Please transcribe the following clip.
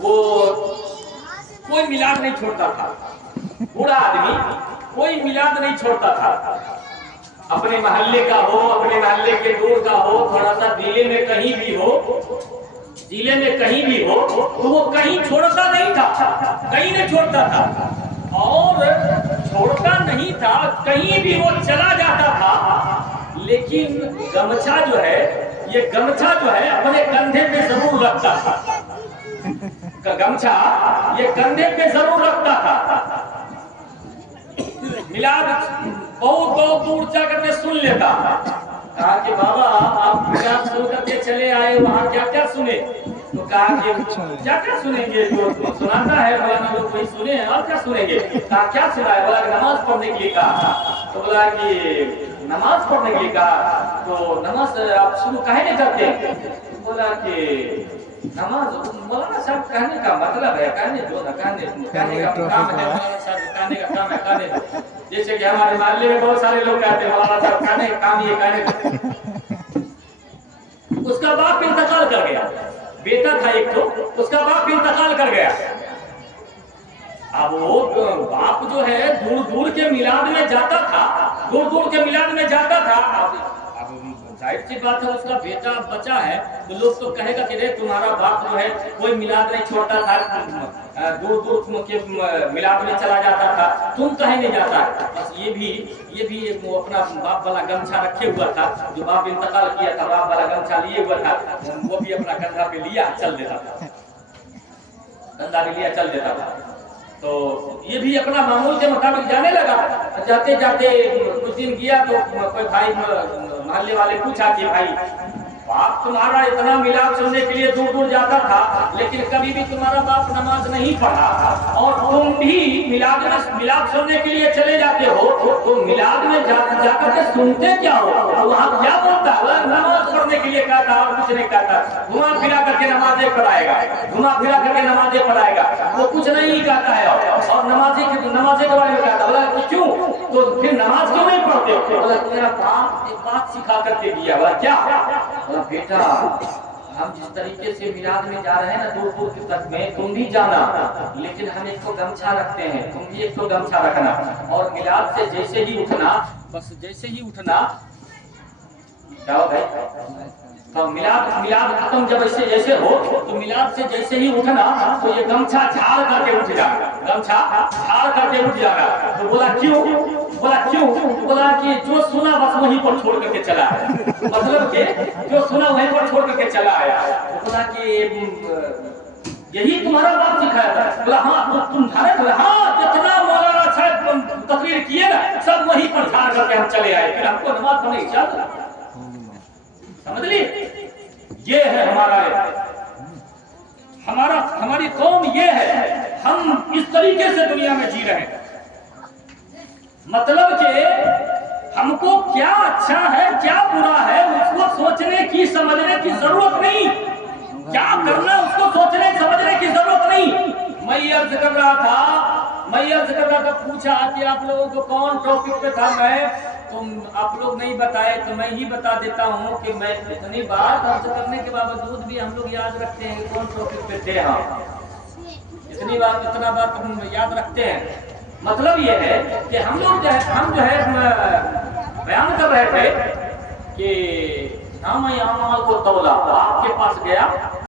وہ کوئی میلاد نہیں چھوڑتا تھا، بوڑھا آدمی کوئی میلاد نہیں چھوڑتا تھا، اپنے محلے کا ہو، اپنے محلے کے دور کا ہو، تھوڑا سا ضلع میں کہیں بھی ہو، ضلع میں کہیں بھی ہو تو وہ کہیں چھوڑتا نہیں تھا، کہیں نہیں چھوڑتا تھا، اور چھوڑتا نہیں تھا، کہیں بھی وہ چلا جاتا تھا، لیکن گمچھا جو ہے، یہ گمچھا جو ہے اپنے کندھے پہ ضرور رکھتا تھا، گمچھا یہ کندھے پہ ضرور رکھتا تھا۔ میلاد بہت بہت دور جا کر کے سن لیتا، کہا کہ بابا آپ میلاد سن کر کے چلے آئے، وہاں کیا کیا سنے؟ تو کہا کہ کیا کیا سنیں گے، جو سناتا ہے مولانا لوگ وہی سنے ہیں، اور کیا سنیں گے؟ کہا کیا سنا ہے؟ بولا نماز پڑھنے کے لیے کہا، تو بولا کہ نماز پڑھنے کے لیے کہا، تو نماز آپ شروع کہے نہیں کرتے؟ بولا کہ نماز مولانا صاحب کہنے کا مطلب ہے، کہنے دو نا، کہنے کا کام ہے، مولانا صاحب کہنے کا کام ہے، کہنے دو۔ جیسے کہ ہمارے محلے میں بہت سارے لوگ کہتے ہیں مولانا صاحب کہنے کا کام یہ کہنے دو۔ اس کا باپ انتقال کر گیا، بیٹا تھا ایک تو، اس کا باپ انتقال کر گیا۔ اب وہ باپ جو ہے دور دور کے میلاد میں جاتا تھا، دور دور کے میلاد میں جاتا تھا، اب ظاہر سی بات ہے اس کا بیٹا بچا ہے تو لوگ تو کہے گا کہ تمہارا باپ جو ہے کوئی میلاد نہیں چھوڑتا تھا، دور دور کے میلاد میں چلا جاتا تھا، تم کہیں نہیں جاتا ہے؟ بس یہ بھی وہ اپنا باپ والا گمچھا رکھے ہوا تھا، جو باپ انتقال کیا تھا باپ والا گمچھا لیے ہوا تھا، وہ بھی اپنا کندھا پہ لیا چل دیتا تھا، کندھا پہ لیا چل دیتا تھا۔ تو یہ بھی اپنا معمول کے مطابق جانے لگا، جاتے جاتے کچھ دن گیا تو کوئی بھائی محلے والے پوچھا کہ بھائی باپ تمہارا اتنا میلاد سننے کے لیے دور دور جاتا تھا، لیکن کبھی بھی تمہارا باپ نماز نہیں پڑھا، اور تم بھی میلاد سننے کے لیے چلے جاتے ہو، تو میلاد میں جا کر کے سنتے کیا ہو؟ وہاں کیا بولتا ہے؟ نماز پڑھنے کے لیے کہتا اور کچھ نہیں کہتا، گھما پھرا کر کے نمازیں پڑھائے گا، گھما پھرا کر کے نمازیں پڑھائے گا، وہ کچھ نہیں کہتا ہے، اور نمازیں کے بارے میں کہتا۔ بولا کیوں؟ تو پھر نماز کیوں نہیں پڑھتے؟ بولا تیرا باپ ایک بات سکھا کر کے دیا۔ بولا کیا؟ بولا بیٹا ہم جس طریقے سے میلاد میں جا رہے ہیں نا دور دور تک میں، تم بھی جانا، لیکن ہم ایک کو گمچھا رکھتے ہیں، تم بھی ایک کو گمچھا رکھنا، اور میلاد سے جیسے ہی اٹھنا، بس جیسے ہی اٹھنا، کیا ہو گئے تو میلاد ختم جب جیسے ہو تو میلاد سے جیسے ہی اٹھنا تو یہ گمچھا جھاڑ کر کے اٹھ جانا، گمچھا جھاڑ کر کے اٹھ جانا۔ تو بولا کیوں؟ بولا کیوں؟ بولا کہ جو سنا بس وہیں پر چھوڑ کر کے چلا آیا، مطلب کہ جو سنا وہیں پر چھوڑ کر کے چلا آیا۔ بولا کہ یہی تمہارا باپ سکھایا تھا؟ بولا ہاں تم جھاڑے تھے؟ ہاں جتنا مولانا صاحب تقریر کیے نا سب وہیں پر جھاڑ کر کے ہم چلے آئے، پھر ہم کو نماز پڑھنے کی اجازت۔ سمجھ لی؟ یہ ہے ہماری قوم، یہ ہے ہم اس طریقے سے دنیا میں جی رہے ہیں، مطلب کہ ہم کو کیا اچھا ہے کیا برا ہے اس کو سوچنے کی سمجھنے کی ضرورت نہیں، کیا کرنا اس کو سوچنے سمجھنے کی ضرورت نہیں۔ میں یہ عرض کر رہا تھا پوچھا کہ آپ لوگوں کو کون ٹاپک پہ تھا، میں آپ لوگ نہیں بتائے تو میں ہی بتا دیتا ہوں کہ میں اتنی بات عرض کرنے کے باوجود بھی ہم لوگ یاد رکھتے ہیں کہ کون ٹاپک پہ تھے، ہم اتنا بات ہم یاد رکھتے ہیں۔ مطلب یہ ہے کہ ہم جو ہے بیان کر رہے تھے کہ نام اعمال کو تولا، آپ کے پاس گیا